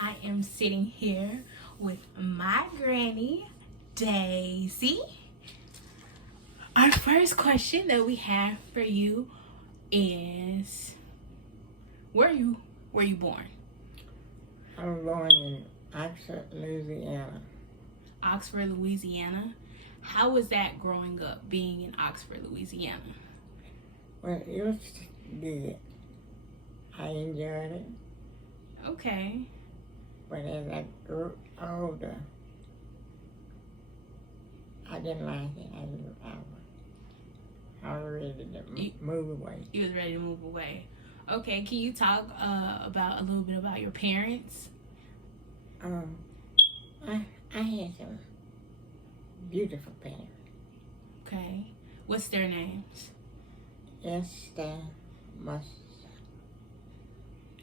I am sitting here with my granny, Daisy. Our first question that we have for you is, where were you born? I was born in Oxford, Louisiana. Oxford, Louisiana. How was that growing up, being in Oxford, Louisiana? Well, it was good. I enjoyed it. Okay. But as I grew older, I didn't like it. I was ready to move away. You was ready to move away. Okay, can you talk about a little bit about your parents? I had some beautiful parents. Okay. What's their names? Esther Mustard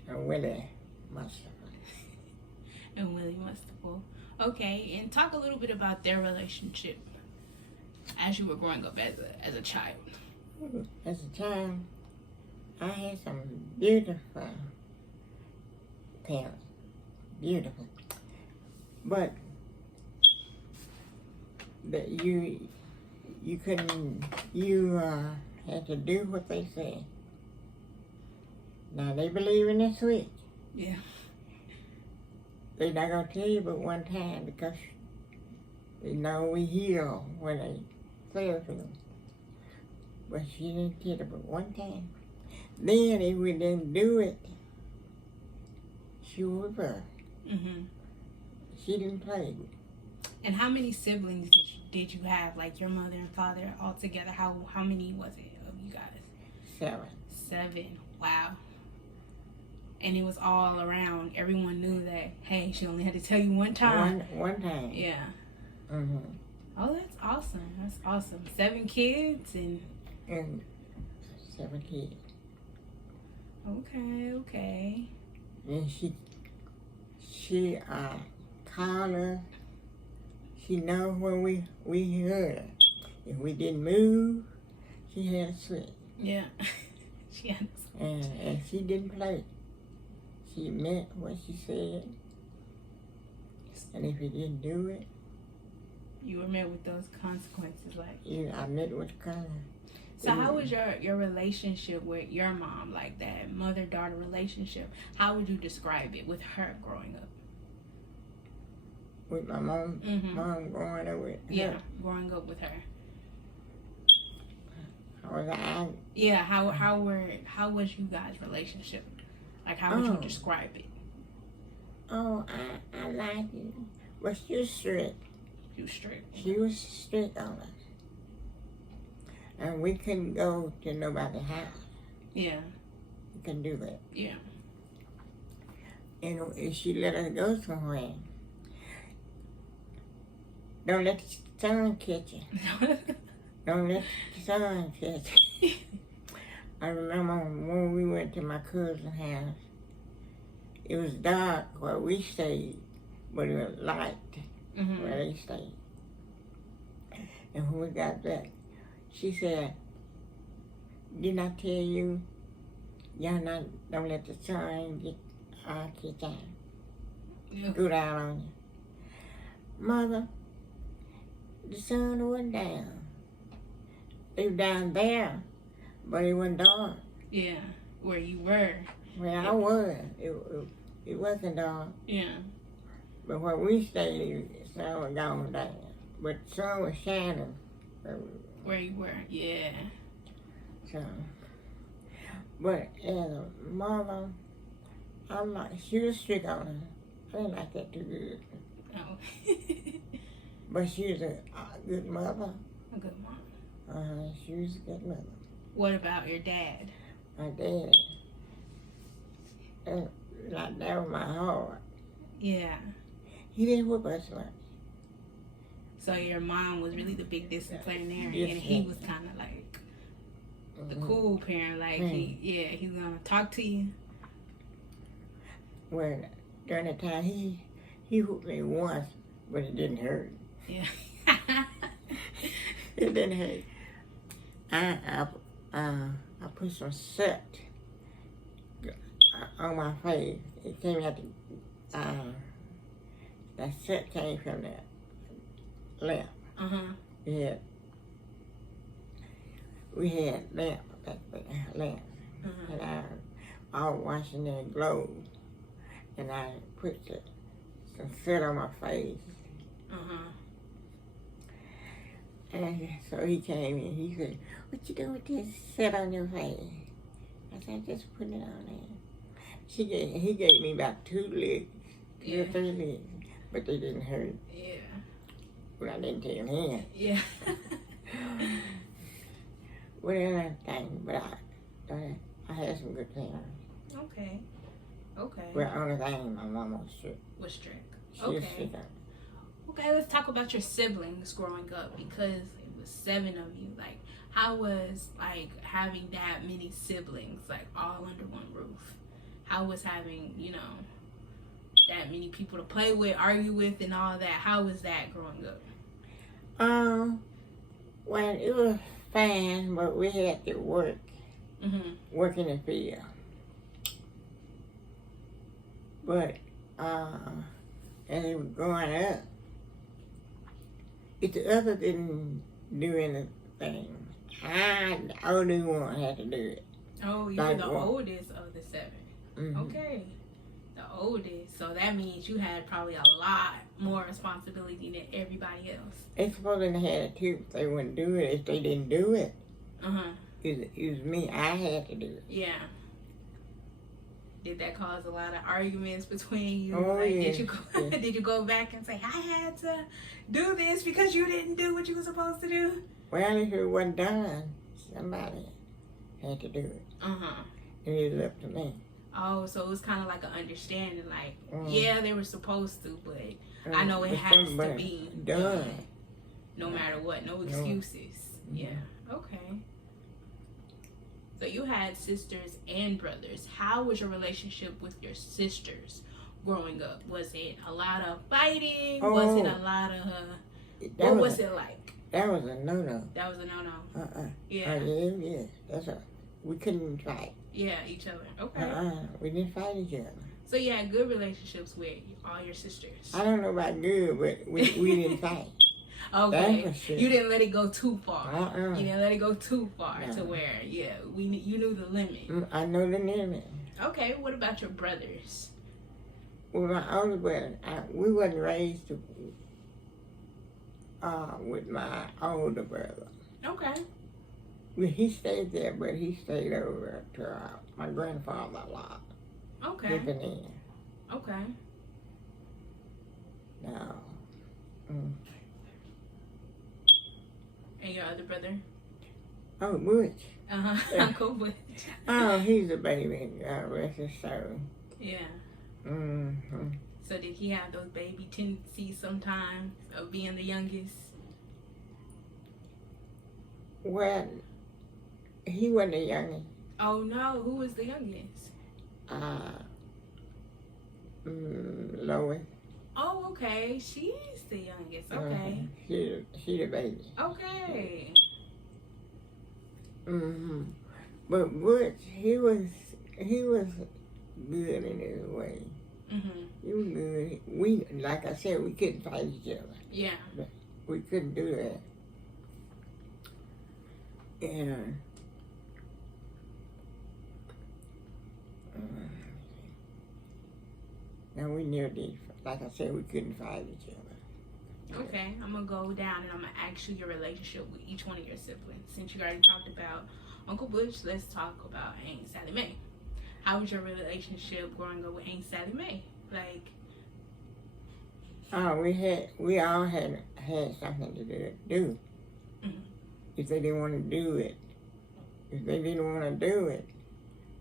and Willie Mustard. And Willie Mustapha. Okay, and talk a little bit about their relationship as you were growing up as a child. As a child, I had some beautiful parents. Beautiful. But that you couldn't, had to do what they said. Now they believe in the switch. Yeah. They're not gonna tell you but one time because they know we heal when they say it to them. But she didn't tell it but one time. Then if we didn't do it, she was her. Mm-hmm. She didn't play. And how many siblings did you have? Like your mother and father all together? How many was it of you guys? 7. Wow. And it was all around. Everyone knew that, hey, she only had to tell you one time. One time. Yeah. Mm-hmm. Oh, that's awesome. That's awesome. 7 kids and 7 kids. Okay. And she called us. She know when we heard her. If we didn't move, she had a switch. Yeah. She had a switch. And she didn't play. She meant what she said. And if you didn't do it, you were met with those consequences. I met with consequences. So how was your relationship with your mom, like that mother-daughter relationship? How would you describe it with her growing up? With my mom, mm-hmm. Mom growing up with her? Yeah, growing up with her. How was I? Yeah, how was you guys' relationship? Like, how would you describe it? Oh, I like it. But she was strict. You strict? She was strict on us. And we couldn't go to nobody's house. Yeah. We couldn't do that. Yeah. And if she let us go somewhere, don't let the sun catch you. Don't let the sun catch you. I remember when we went to my cousin's house, it was dark where we stayed, but it was light mm-hmm. where they stayed. And when we got back, she said, didn't I tell you, don't let the sun get down, go down on you. Mother, the sun wasn't down. It was down there, but it wasn't dark. Yeah, where you were. Where I was, it wasn't dark. Yeah. But where we stayed, the sun was going down. But the sun was shining. Where you were, yeah. So, but as a mother, she was strict on her. I didn't like that too good. Oh. But she was a good mother. A good mom. She was a good mother. What about your dad? My dad, like that was my heart. Yeah. He didn't whoop us much. So your mom was really the big disciplinarian, and he was kind of like the cool parent. Like he's gonna talk to you. Well, during the time he whooped me once, but it didn't hurt. Yeah. It didn't hurt. I put some soot on my face. It came out that set came from that lamp. We had lamp back there, lamp. And I was washing their clothes, and I put some soot on my face. And so he came in, he said, "What you doing with this soot on your face?" I said, "Just putting it on there." He gave me about 2 licks, 2 or 3 licks, but they didn't hurt. Yeah. Well, I didn't tell him. Yeah. Well, thing, but I had some good things. Okay. Okay. Well, only thing, my mama was strict. Was strict. She was strict. Okay, let's talk about your siblings growing up, because it was 7 of you. Like, how was, like, having that many siblings, like, all under one roof? How was having, you know, that many people to play with, argue with, and all that? How was that growing up? Well, it was fine, but we had to work. Work in the field. But, as it was growing up, if the other didn't do anything, I, the only one, had to do it. Oh, you're the oldest of the 7. Okay. The oldest. So that means you had probably a lot more responsibility than everybody else. They supposed to have it too if they wouldn't do it. If they didn't do it, it was me. I had to do it. Yeah. Did that cause a lot of arguments between you? Oh, like, yeah. Did you go back and say, I had to do this because you didn't do what you were supposed to do? Well, if it wasn't done, somebody had to do it. And it was up to me. Oh, so it was kind of like an understanding, like, yeah, they were supposed to, but I know it has to be done. No matter what, no excuses. Yeah, okay. So you had sisters and brothers. How was your relationship with your sisters growing up? Was it a lot of fighting? Was it a lot of... what was it like? That was a no-no. That was a no-no? Yeah. Yeah. That's we couldn't fight. Yeah, each other. Okay. We didn't fight each other. So you had good relationships with all your sisters? I don't know about good, but we didn't fight. Okay. You didn't let it go too far. You didn't let it go too far to where, you knew the limit. I know the limit. Okay. What about your brothers? Well, my older brother, we wasn't raised with my older brother. Okay. He stayed there, but he stayed over to my grandfather a lot. Okay. Living in. Okay. No. And your other brother? Oh, Butch. Uncle Butch. Oh, he's a baby. Rest his soul. Yeah. Mm-hmm. So did he have those baby tendencies sometimes of being the youngest? Well, he wasn't the youngest. Oh no, who was the youngest? Lois. Oh, okay. She's the youngest. Okay. She the baby. Okay. But Butch, he was good in his way. He was good. We, like I said, we couldn't fight each other. Yeah. We couldn't do that. And now we never did. Like I said, we couldn't fight each other. Okay, I'm gonna go down and I'm gonna ask you your relationship with each one of your siblings. Since you already talked about Uncle Butch, let's talk about Aunt Sally Mae. How was your relationship growing up with Aunt Sally Mae? Like, we all had something to do. If they didn't want to do it,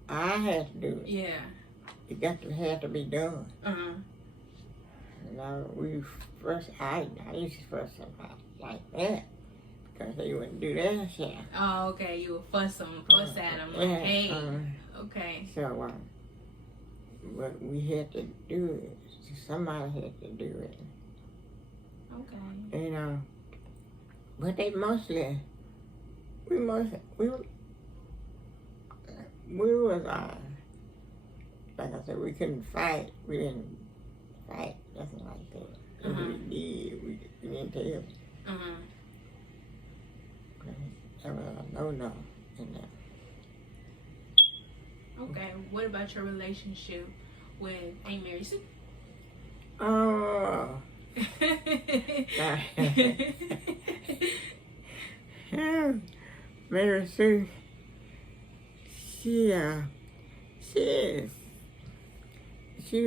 I had to do it. Yeah. It had to be done. You know, I used to fuss them out like that because they wouldn't do that shit. Oh, okay. You would fuss at them. Like, hey. Okay. So, but we had to do it. Somebody had to do it. Okay. You know, but we was like I said, we couldn't fight. We didn't fight, nothing like that. If we did, we didn't tell him. That was a no-no in that. Okay, what about your relationship with Aunt Mary Sue? Oh. Mary Sue, she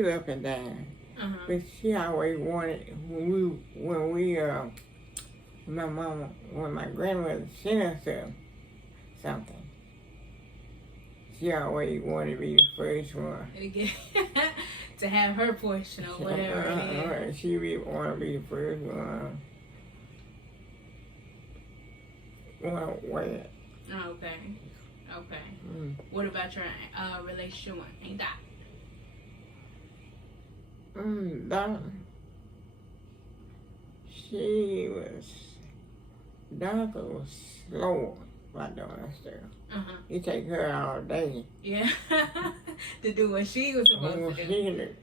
was up and down, but she always wanted when my grandmother sent us something, she always wanted to be the first one. To have her portion or whatever. She really wanted to be the first one. Want to wear it. Okay. What about your relationship with Aunt Dot? Dot. Dot was slow, my daughter still. It take her all day. Yeah. To do what she was supposed to do.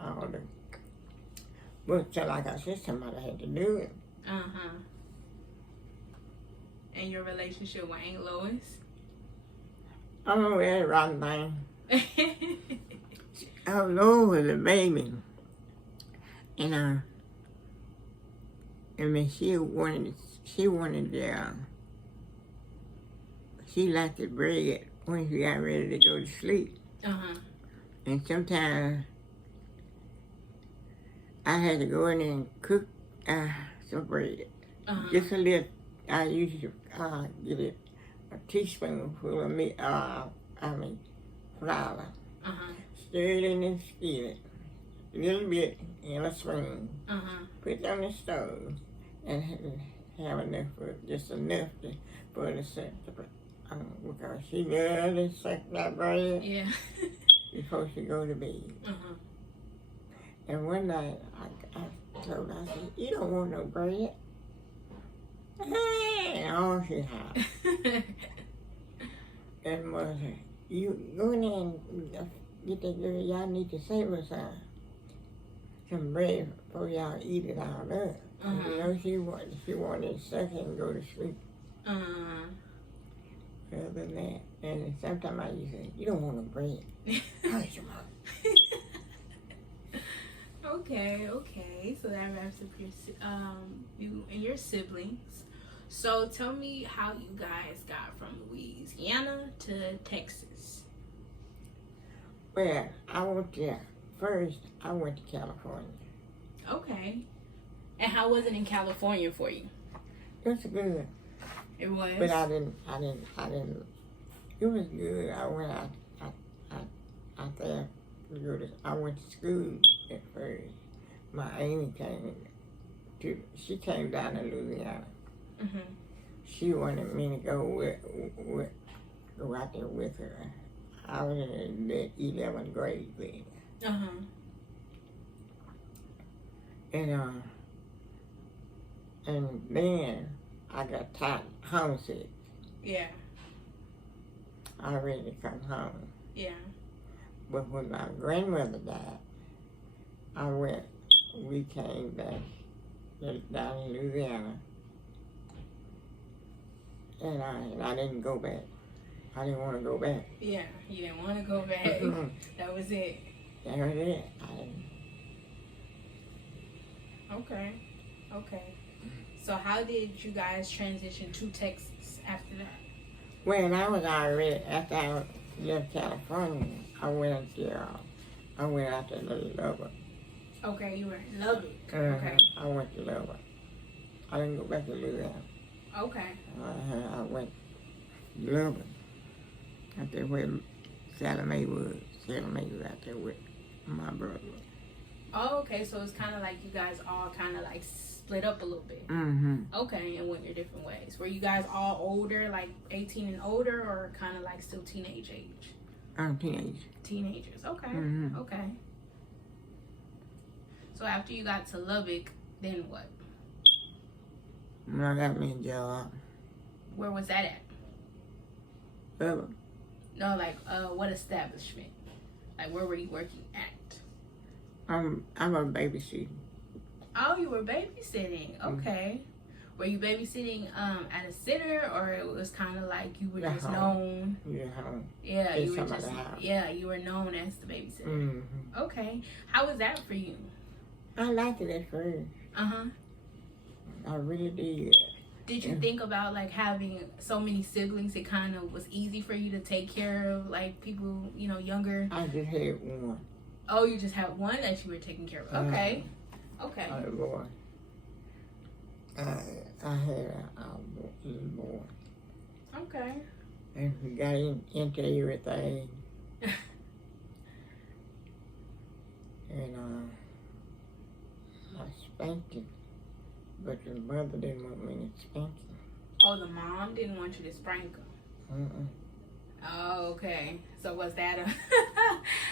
All the. But so like I said, somebody had to do it. And your relationship with Aunt Lois? Oh, that rotten thing. Aunt Lois was a baby. And she liked the bread when she got ready to go to sleep. And sometimes I had to go in there and cook some bread. Just a little. I used to get it a teaspoonful of flour. Stir it in the skillet, a little bit in a spoon. Put it on the stove and have enough for the set. Because she loved to suck that bread before she go to bed. And one night I told her, I said, "You don't want no bread." And all she had. And mother, you go in there and get that girl, y'all need to save us some bread before y'all eat it all up. You know, she wanted to suck it and go to sleep. Other than that, and sometimes I used to say, "You don't want no bread." How's your mom? Okay. So that wraps up you and your siblings. So tell me how you guys got from Louisiana to Texas. Well, I went to California. Okay. And how was it in California for you? It was good. It was? But I didn't, it was good. I went out there I went to school at first. My Amy she came down to Louisiana. She wanted me to go out there with her. I was in the 11th grade then. And then I got homesick. Yeah. I ready to come home. Yeah. But when my grandmother died, we came back down in Louisiana. And I didn't go back. I didn't want to go back. Yeah, you didn't want to go back. That was it. That was it. I didn't. Okay. So how did you guys transition to Texas after that? Well, after I left California, I went out to Lubbock. Okay, you were in Lubbock. Okay. I went to Lubbock. I didn't go back to Louisiana. Okay. I went to Lubbock. Out there where Sally Mae was. Sally Mae was out there with my brother. Oh, okay. So it's kind of like you guys all kind of like split up a little bit. Okay, and went your different ways. Were you guys all older, like 18 and older, or kind of like still teenage age? Teenagers. Okay. Okay. So after you got to Lubbock, then what? I got me a job. Where was that at? Lubbock. No, like what establishment? Like, where were you working at? I'm a babysitter. Oh, you were babysitting. Okay. Were you babysitting at a sitter, or it was kind of like you were just known? Yeah, home. Yeah, you were just you were known as the babysitter. Mm-hmm. Okay. How was that for you? I liked it at first. I really did. Did you think about like having so many siblings? It kind of was easy for you to take care of like people, you know, younger. I just had one. Oh, you just had one that you were taking care of. Okay. Okay. A boy. I had a little boy. Okay. And we got into everything. And I spanked him. But the mother didn't want me to spank him. Oh, the mom didn't want you to spank him? Oh, okay. So was that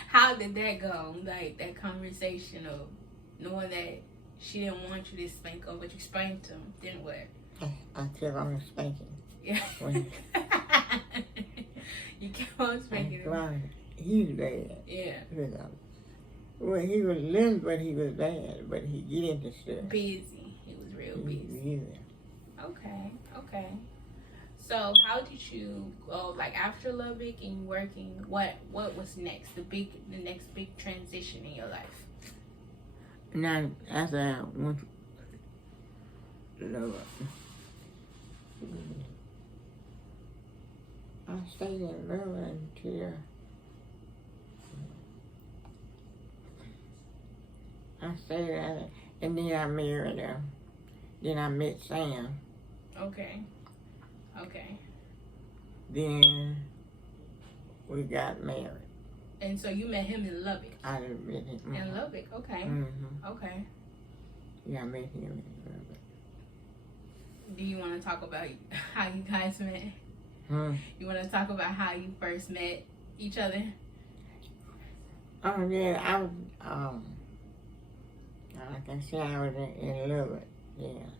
how did that go? Like that conversation of knowing that she didn't want you to spank him, but you spanked him. Then what? I kept on spanking. Yeah. You kept on spanking him. He's bad. Yeah. Well, he was little, but he was bad. But he get into stuff. Busy. He was real busy. Yeah. Okay. So how did you go, like after Lubbock and working, what was next? The next big transition in your life? Now, after I went to Lubbock, I stayed in Lubbock until I stayed there, and then I married her. Then I met Sam. Okay. Then we got married. And so you met him in Lubbock? I didn't meet him. In Lubbock, okay. Okay. Yeah, I met him in Lubbock. Do you want to talk about how you guys met? You want to talk about how you first met each other? Oh, yeah, I was, like I said, I was in Lubbock, yeah.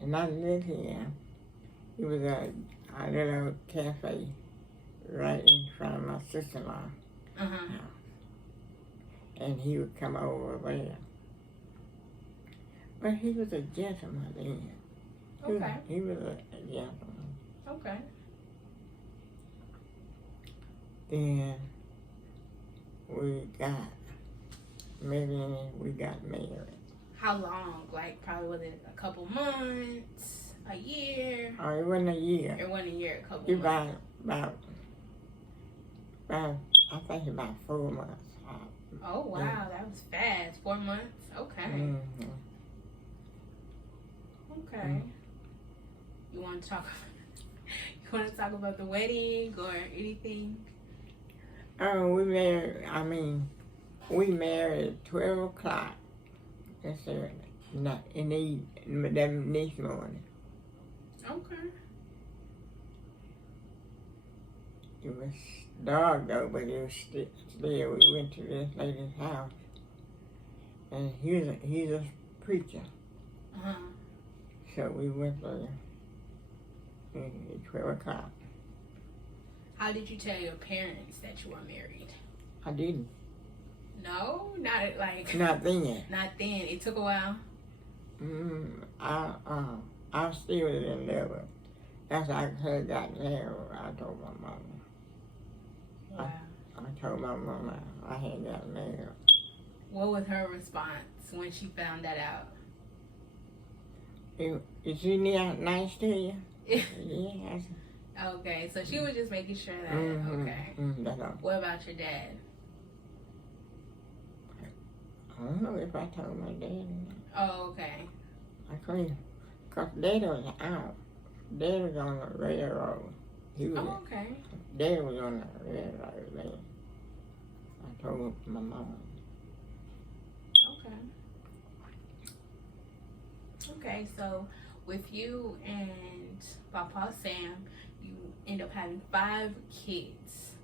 And I lived here. It was a little cafe right in front of my sister-in-law house. And he would come over there. But he was a gentleman then. Okay. He was a gentleman. Okay. Then we got married. How long? Like, probably was it a couple months, a year? Oh, it wasn't a year. It wasn't a year, a couple months. About, I think about 4 months. Oh, wow, that was fast. 4 months? Okay. Okay. You want to talk about the wedding or anything? Oh, we married at 12 o'clock. That's early. Not in the evening, but that next morning. Okay. It was dark though, but it was still. We went to this lady's house, and he's a preacher. So we went there at 12 o'clock. How did you tell your parents that you were married? I didn't. No, not like. Not then. Not then. It took a while. I still in Lubbock. After I had got married, I told my mama. Wow. I told my mama I had got married. What was her response when she found that out? Is she nice to you? Yeah. Okay, so she was just making sure that. Okay. That's all. What about your dad? I don't know if I told my dad or not. Oh, okay. I couldn't, because Dad was out. Dad was on the railroad. Oh, okay. Dad was on the railroad there. I told my mom. Okay. Okay, so with you and Papa Sam, you end up having 5 kids.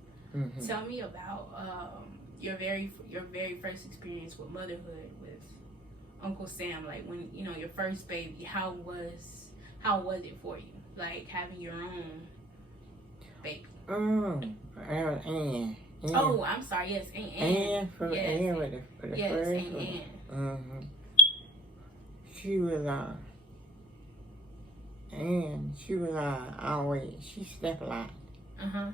Tell me about your very first experience with motherhood with Uncle Sam. Like when your first baby, how was it for you? Like having your own baby. Oh, Ann. Oh, I'm sorry. Yes, Ann from yes. Ann with the yes, first Ann. one. Mm-hmm. She was and she was always, she slept a lot. Uh-huh.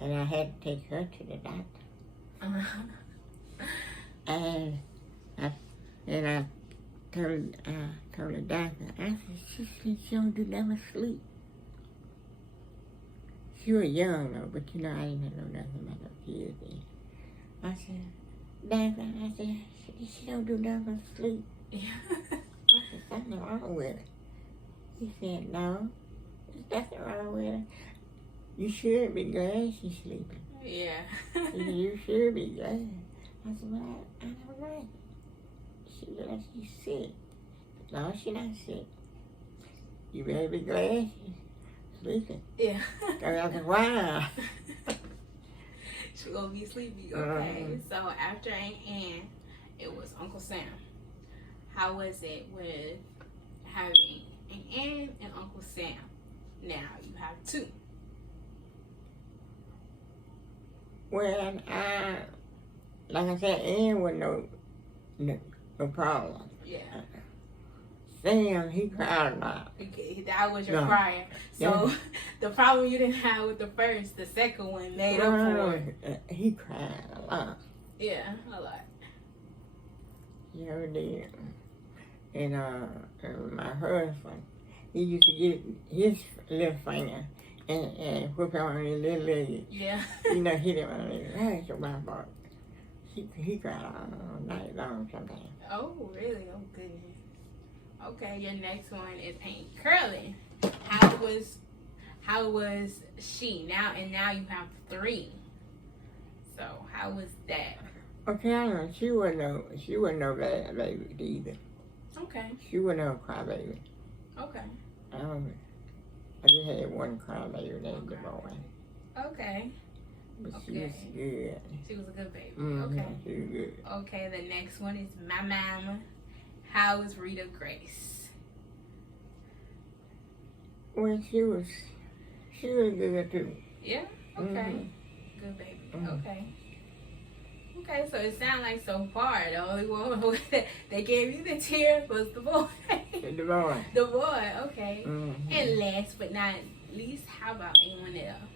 And I had to take her to the doctor. Uh-huh. And I told the doctor, I said, she said she don't do never sleep. She was young though, but you know, I didn't know nothing about her kids then. I said, doctor, I said, she don't do never sleep. Yeah. I said, something wrong with her. He said, no, there's nothing wrong with her. You should be glad she's sleeping. Yeah. He said, you should be glad. I said, well, I don't like it. She said, she's sick. No, she's not sick. You better be glad she's sleeping. Yeah. I said, wow. She's gonna be sleepy. Okay. So after Aunt Ann, it was Uncle Sam. How was it with having Aunt Ann and Uncle Sam? Now you have two. Well, like I said, Ann was no problem. Yeah. Sam, he cried a lot. Okay, that was your crier. So the problem you didn't have with the first, the second one made up for it. He cried a lot. Yeah, a lot. He sure did. And my husband, he used to get his little finger and whip on his little leg. Yeah. You know, hit him on his leg. That's my fault. He cried all night long sometimes. Oh, really? Oh, goodness. Okay, your next one is Aunt Curly. How was she? Now you have three. So how was that? Okay, I don't know. She wasn't no bad baby either. Okay. She wasn't no crybaby. Okay. I just had one crybaby named the boy. Okay. But she was good. She was a good baby. Mm-hmm. Okay. She was good. Okay, the next one is my mama. How is Rita Grace? Well, she was good too. Yeah? Okay. Mm-hmm. Good baby. Mm-hmm. Okay. Okay, so it sounds like so far the only one they gave you the tear was the boy. The boy. The boy, okay. Mm-hmm. And last but not least, how about anyone else?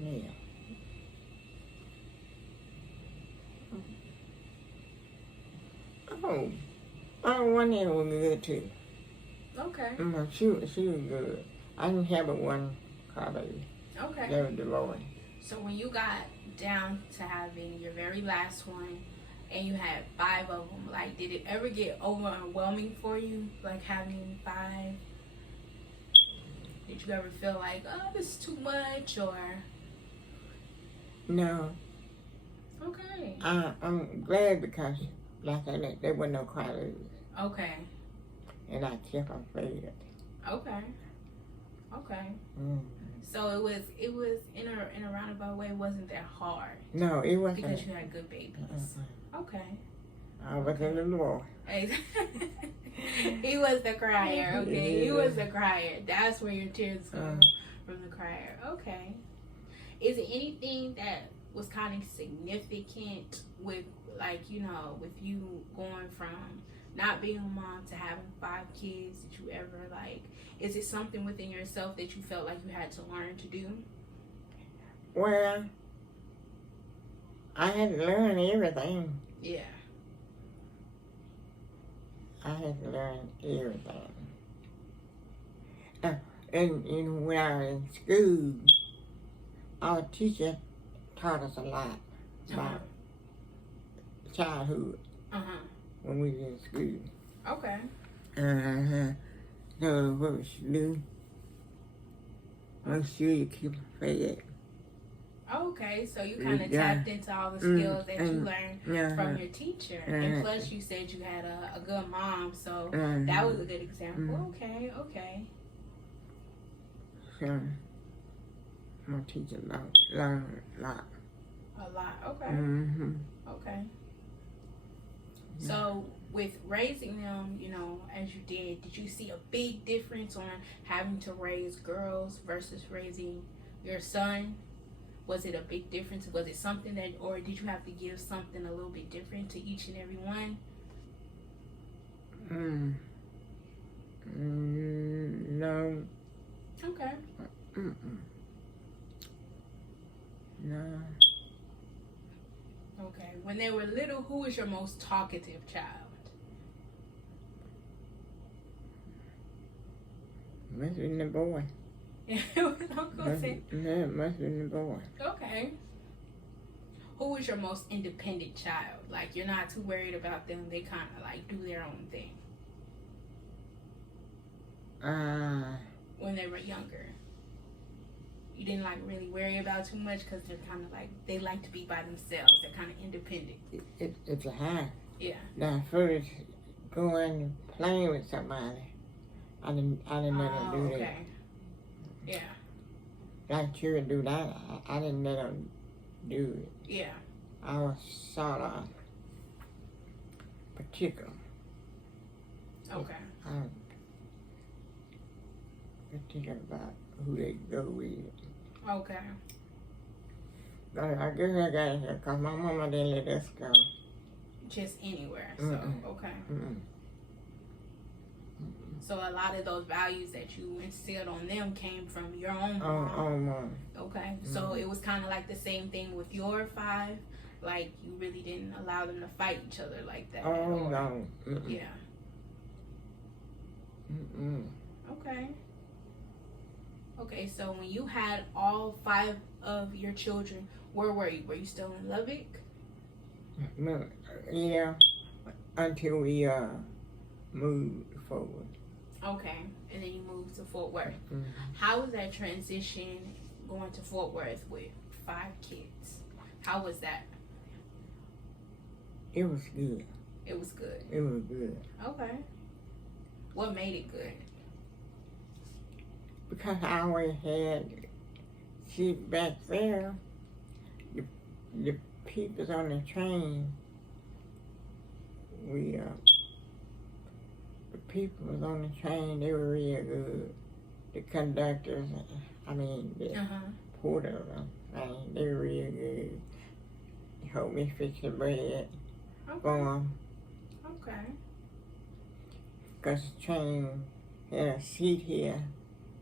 Yeah. One of them was good too. Okay. She was good. I didn't have but one crybaby. Okay. That was the boy. So when you got down to having your very last one, and you had 5 of them, like, did it ever get overwhelming for you, like having 5? Did you ever feel like, oh, this is too much, or? No. Okay. I'm glad because, like I said, there were no crybabies. Okay. And I kept them fed. Okay. Okay. Mm-hmm. So it was in a roundabout way. It wasn't that hard. No, it wasn't. Because you had good babies. Okay. I was a little boy. He was the crier. Okay, yeah. He was the crier. That's where your tears come from, the crier. Okay. Is it anything that was kind of significant with, like, you know, with you going from not being a mom to having 5 kids? Did you ever, like, is it something within yourself that you felt like you had to learn to do? Well, I had to learn everything. Yeah. I had to learn everything. And when I was in school, our teacher taught us a lot about childhood when we were in school. Okay. So what we should do, make sure you keep them fed. Okay, so you kind of tapped into all the skills that you learned from your teacher. And plus you said you had a good mom, so that was a good example. Okay. So, my teacher learned a lot. A lot, okay. Mm-hmm. Okay. So with raising them, you know, as you did you see a big difference on having to raise girls versus raising your son? Was it a big difference? Was it something that, or did you have to give something a little bit different to each and every one? No. Okay. No. Okay. When they were little, who was your most talkative child? Must have been the boy. Must have been the boy. Okay. Who was your most independent child? Like, you're not too worried about them. They kind of like do their own thing. When they were younger, you didn't like really worry about too much because they're kind of like, they like to be by themselves. They're kind of independent. It's a high. Yeah. Now first going playing with somebody, I didn't let her do that. Okay. Yeah. Like children do that, I didn't let them do it. Yeah. I was sort of particular. Okay. I was particular about who they go with. Okay. But I guess I got it because my mama didn't let us go. Just anywhere. So, okay. Mm-mm. So a lot of those values that you instilled on them came from your own mom. Mom. Okay. So it was kind of like the same thing with your 5. Like, you really didn't allow them to fight each other like that. Oh, no. Mm-mm. Yeah. Okay. Okay, so when you had all 5 of your children, where were you? Were you still in Lubbock? Yeah, until we moved forward. Okay, and then you moved to Fort Worth. Mm-hmm. How was that transition going to Fort Worth with 5 kids? How was that? It was good. It was good. It was good. Okay. What made it good? Because I always had, see, back there, the people on the train, the people on the train, they were real good. The conductors, the porters, they were real good. They helped me fix the bread for them. Okay. Because the train had a seat here,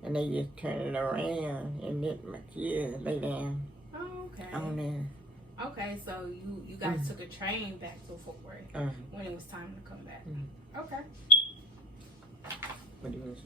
and they just turned it around and let my kids lay down on there. Okay, so you guys took a train back to Fort Worth when it was time to come back. Okay. But it was